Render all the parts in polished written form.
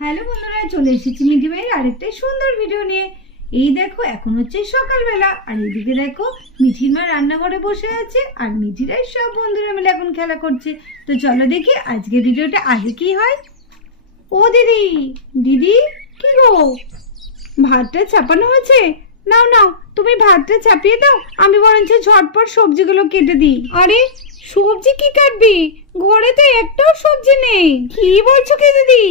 Hello বন্ধুরা, চলে এসেছি মিঠি ভাইয়ের আরেকটা সুন্দর ভিডিও নিয়ে। এই দেখো, এখন হচ্ছে সকালবেলা, আর এদিকে দেখো মিঠির মা রান্নাঘরে বসে আছে, আর মিঠিরাই সব বন্ধুরা মিলে এখন খেলা করছে। তো চলো দেখি আজকে ভিডিওটা আগে কি হয়। ও দিদি, দিদি কি গো, ভাতটা চাপানো হয়েছে? নাও নাও, তুমি ভাতটা চাপিয়ে দাও, আমি বরঞ্চ ঝটপট সবজিগুলো কেটে দিই। আরে সবজি কি কাটবি? ঘরে তো একটাও সবজি নেই। কি বলছো কি দিদি,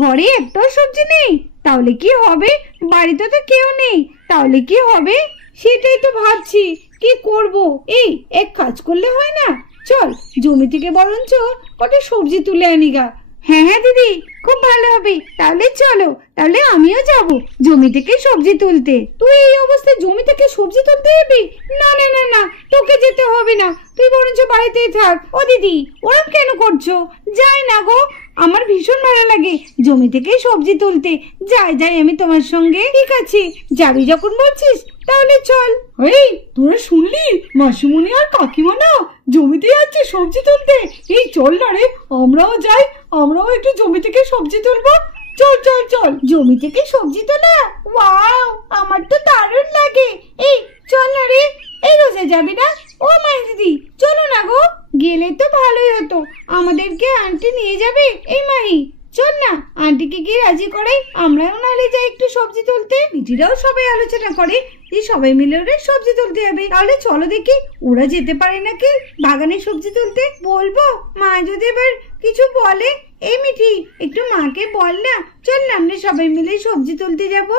ঘরে একটাও সবজি নেই? তাহলে কি হবে? বাড়িতে তো কেউ নেই, তাহলে কি হবে? সেটাই তো ভাবছি, কি করব। এই এক কাজ করলে হয় না, চল জমি থেকে বরঞ্চ কটা সবজি তুলে আনি গা। হ্যাঁ হ্যাঁ দিদি, খুব ভালো হবে। তাহলে চলো, তাহলে আমিও যাব জমি থেকে সবজি তুলতে। তুই এই অবস্থায় জমি থেকে সবজি তুলতে যাবি? না না না না, তোকে যেতে হবে না, তুই বরঞ্চ বাড়িতেই থাক। ও দিদি, ওরম কেন করছো? যাই না গো, আমার ভীষণ ভালো লাগে জমি থেকে সবজি তুলতে। যাই যাই, আমি তোমার সঙ্গে। ঠিক আছে, যাবি যখন বলছিস তাহলে চল। এই তোরা শুনলি, মাসিমণি আর কাকিমা না জমিতে যাচ্ছে সবজি তুলতে। এই চল না রে, আমরাও যাই, আমরাও একটু জমি থেকে সবজি তুলবো। চল চল চল, জমি থেকে সবজি তোলা, ওয়াও, আমার তো দারুণ লাগে। এই চল না রে। এই রোজে যাবি না? ও মাই দিদি, চলো না গো। গেলে তো ভালোই হতো, আমাদেরকে আন্টি নিয়ে যাবে। এই মাহি, চল না, আন্টিকে গিয়ে রাজি করাই, আমরাও নাহলে যাই একটু সবজি তুলতে। মিঠিরাও সবাই আলোচনা করে যে সবাই মিলে ওরা সবজি তুলতে যাবে। তাহলে চলো দেখি ওরা যেতে পারে নাকি বাগানে সবজি তুলতে। বলবো, মা যদি এবার কিছু বলে। এই মিঠি, একটু মাকে বল না, চল না আমরা সবাই মিলে সবজি তুলতে যাব।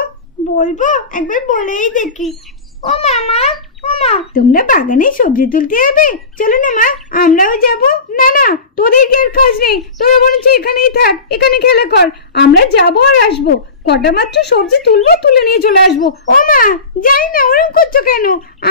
বলবো, একবার বলেই দেখি। ও মামা, ও মা, তোমরা বাগানে সবজি তুলতে যাবে? চলো না মা, আমরাও যাব। না না, তোদের কি আর কাজ নেই, তোরা বরঞ্চ এখানেই থাক, এখানে খেলা কর। আমরা যাবো আর আসবো, কটা মাত্র সবজি তুলবো, তুলে নিয়ে চলে আসবো। ও মা, যাই না, ওরকম করছো কেন?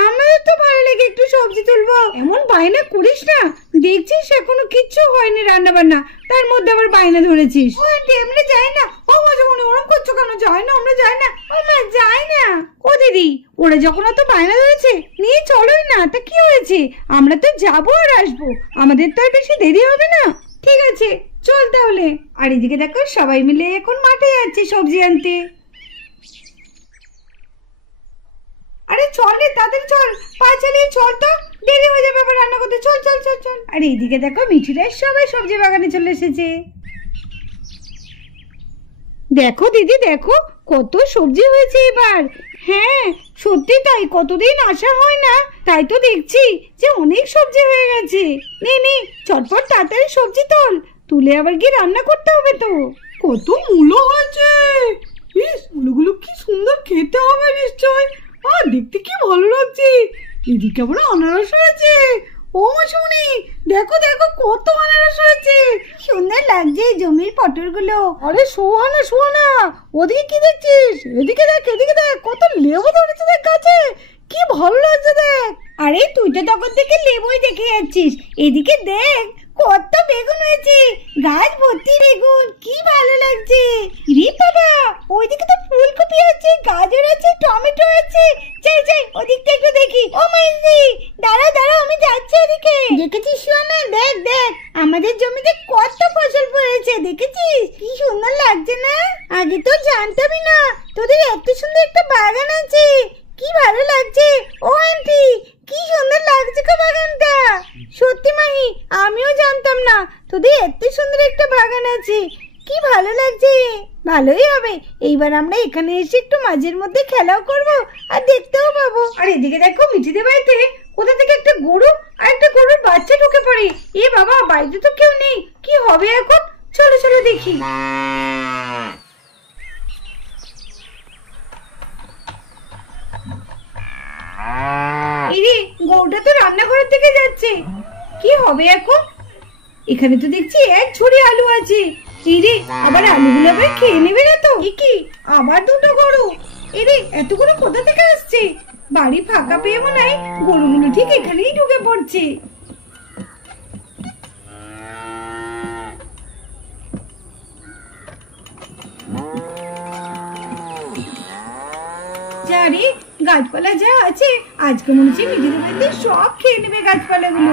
আমাদের তো ভালো লাগে একটু সবজি তুলবো। এমন বায়না করিস না, দেখছিস এখনো কিচ্ছু হয়নি রান্না বান্না, তার মধ্যে আবার বায়না ধরেছিস। ও আন্টি, আমরা যাই না। ও মাঝে মনে ওরকম করছো কেন? যাই না, আমরা যাই না। ও মা, যাই না। ও দিদি, ওরা যখন অত বায়না ধরেছে নিয়ে চলোই না, তা কি হয়েছে? আমরা তো যাবো আর আসবো, আমাদের তো আর বেশি দেরি হবে না। ঠিক আছে, চল তাহলে। আর এদিকে দেখো সবাই মিলে এখন মাঠে যাচ্ছে সবজি আনতে। আরে চল রে, তাদের চল, পা চালিয়ে চল, তো দেরি হয়ে যাবে আবার রান্না করতে। চল চল চল চল। আর এইদিকে দেখো মিঠিরা সবাই সবজি বাগানে চলে এসেছে। দেখো দিদি, দেখো কত সবজি হয়েছে এবার। হ্যাঁ সত্যি তাই, কতদিন আসা হয় না, তাই তো দেখছি যে অনেক সবজি হয়ে গেছে। নে নে, চটপট তাড়াতাড়ি সবজি তোল, তুলে আবার কি রান্না করতে হবে তো। কত মূলো হয়েছে, বেশ মূলোগুলো কি সুন্দর খেতে হবে নিশ্চয়। আর দেখতে কি ভালো লাগছে। এদিকে আবার আনারস হয়েছে। ও মাসুমনি, দেখো দেখো কত আনারস হয়েছে, সুন্দর লাগছে জমির পটলগুলো। আরে সোহানা সোহানা, ওদিকে কি দেখছিস? এদিকে দেখ, এদিকে দেখ, কত লেবু ধরেছে দেখ গাছে, কি ভালো লাগছে দেখ। আরে তুই তো তখন থেকে লেবুই দেখে যাচ্ছিস, এদিকে দেখ কত বেগুন হয়েছে, গাছ ভর্তি বেগুন, কি ভালো লাগছে। রে বাবা, ওইদিকে তো ফুলকপি আছে, গাজর আছে, টমেটো আছে। যাই যাই, ওদিকটা একটু দেখি। ও মাইজি, দাঁড়া দাঁড়া, আমি যাচ্ছি ওদিকে। দেখেছিস সোনা, দেখ দেখ আমাদের জমিতে কত ফসল ফলেছে, দেখেছিস কি সুন্দর লাগছে না? আগে তো জানতামই না তোদের এত সুন্দর একটা বাগান আছে, কি ভালো লাগছে। ও আন্টি, কি সুন্দর লাগছে গো বাগানটা। সত্যি মাহি, আমিও জানতাম না তোদের এত সুন্দর একটা বাগান আছে, কি ভালো লাগছে। ভালোই হবে, এইবার আমরা এখানে এসে একটু মাঝের মধ্যে খেলাও করব আর দেখতেও পাবো। আর এদিকে দেখো মিঠিদের বাড়িতে কোথা থেকে একটা গরু আর একটা গরুর বাচ্চা ঢুকে পড়ে। এ বাবা, বাড়িতে তো কেউ নেই, কি হবে এখন? চলো চলো দেখি। গরুটা তো রান্নাঘরের থেকে যাচ্ছে, কি হবে এখন? এখানে তো দেখছি এক ঝুড়ি আলু আছে। এরে, আবার আলুগুলো আবার খেয়ে নেবে না তো? কি আবার দুটো গরু? এরে, এতগুলো কোথা থেকে আসছে? বাড়ি ফাঁকা পেয়ে মনে হয় গরুগুলো ঠিক এখানেই ঢুকে পড়ছে। যারে, গাছপালা যা আছে আজকে মনে হচ্ছে মিঠিদের বাড়িতে সব খেয়ে নেবে গাছপালাগুলো।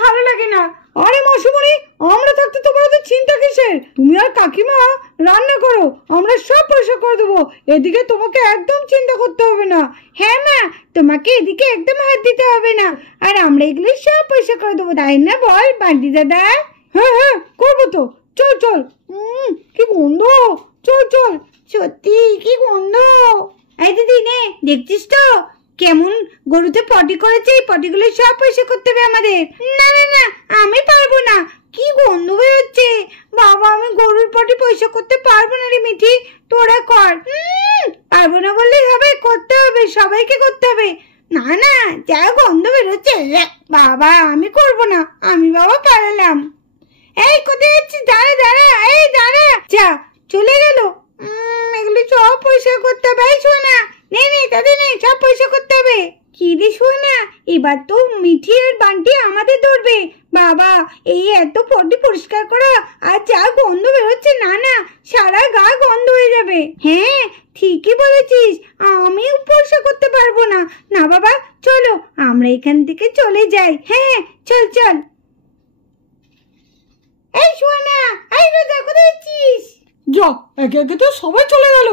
ভালো লাগে না। আরে মাসিমণি, আমরা থাকতে তোমার তো চিন্তা কিসের? তুমি আর কাকিমা রান্না করো, আমরা সব পয়সা করে দেবো। এদিকে তোমাকে একদম চিন্তা করতে হবে না। হ্যাঁ মা, তোমাকে এদিকে একদম হাত দিতে হবে না, আর আমরা এগুলো সব পয়সা করে দেবো, তাই না বল বান্টি দাদা? হ্যাঁ হ্যাঁ, করবো তো। চল চল। কি গন্ধ! চল চল। সত্যি কি গন্ধ! এই দিদি নে, দেখছিস তো কেমন গরুতে পটি করেছে? এই পটিগুলো সব পয়সা করতে হবে আমাদের। না না না, আমি পারবো না, কি গন্ধ বেরোচ্ছে। বাবা, আমি গরুর পটি পয়সা করতে পারবো না রে মিঠি, তোরা কর। পারবো না বললেই হবে, করতে হবে, সবাইকে করতে হবে। না না, যা গন্ধ বেরোচ্ছে, বাবা আমি করবো না, আমি বাবা পারলাম। এই কোথায় যাচ্ছিস? দাঁড়া দাঁড়া, এই দাঁড়া। যা, চলে গেল। এগুলো সব পয়সা করতে হবে। এই শোনা, নে নে তাদের নে, সব পয়সা করতে হবে। কি রে শোনা, এবার তো মিঠি আর বান্টি আমাদের ধরবে। বাবা, এই এত পটি পরিষ্কার করা, আর যা গন্ধ বেরোচ্ছে, না না, সারা গা গন্ধ হয়ে যাবে। হ্যাঁ ঠিকই বলেছিস, আমি পরিষ্কার করতে পারবো না। না বাবা, চলো আমরা এখান থেকে চলে যাই। হ্যাঁ চল চল। এই শোনা, এই রোজা, কোথায় যাচ্ছিস? যা, একে একে তো সবাই চলে গেল,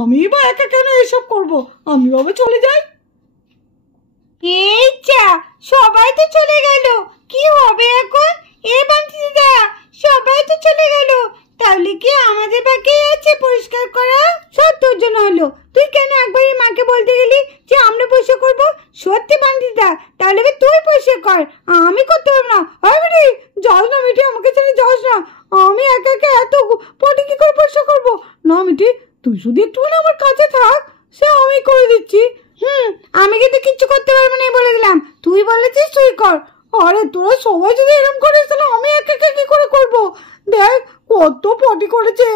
আমি বা একা কেন এসব করবো? আমি বাবা চলে যাই। এই যা, সবাই তো চলে গেল, কি হবে এখন? এ বান্টি দাদা, সবাই তো চলে গেল, তাহলে কি আমাদের বাকি আছে পরিষ্কার করা? সব তোর জন্য হলো। তুই কেন একবারই মাকে বলতে গেলি যে আমরা পয়সা করব? সত্যি বান্টি দাদা, তাহলে তুই পয়সা কর, আমি করতে পারবো না। মিঠি, যাস না মিঠি, আমাকে ছেড়ে যাস না। আমি একা একা এত পটি কি করে পয়সা করবো? না মিঠি, তুই শুধু একটুখানি আমার কাছে থাক, সে আমি করে দিচ্ছি। আমি কিন্তু কিচ্ছু করতে পারবো না বলে দিলাম, তুই বলেছিস তুই কর। আরে তোরা সবাই যদি এরকম করিস তাহলে আমি একা একা কি করে করবো? দেখ কত পটি করেছে,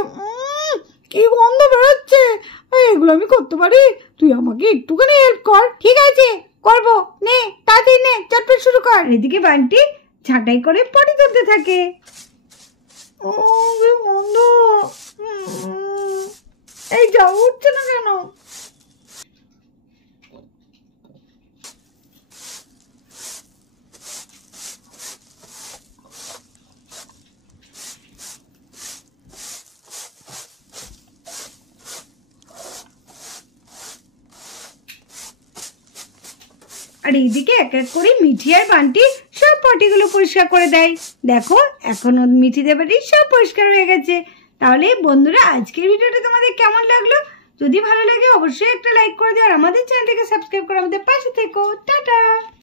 কি গন্ধ বেরোচ্ছে। এগুলো আমি করতে পারি? তুই আমাকে একটুখানি হেল্প কর। ঠিক আছে, করবো, নে তাড়াতাড়ি নে, চটপট শুরু কর। এদিকে বান্টি ঝাঁটাই করে পটি তুলতে থাকে। কি গন্ধ! এই যা, উঠছে না কেন? আর এইদিকে এক এক করে মিঠি আর বান্টি সব পটিগুলো পরিষ্কার করে দেয়। দেখো, এখন মিঠি দেবাটি সব পরিষ্কার হয়ে গেছে। তাহলে বন্ধুরা, আজকের ভিডিওটা তোমাদের কেমন লাগলো? যদি ভালো লাগে অবশ্যই একটা লাইক করে দিও, আর আমাদের চ্যানেলটাকে সাবস্ক্রাইব করে আমাদের পাশে থেকো। টাটা।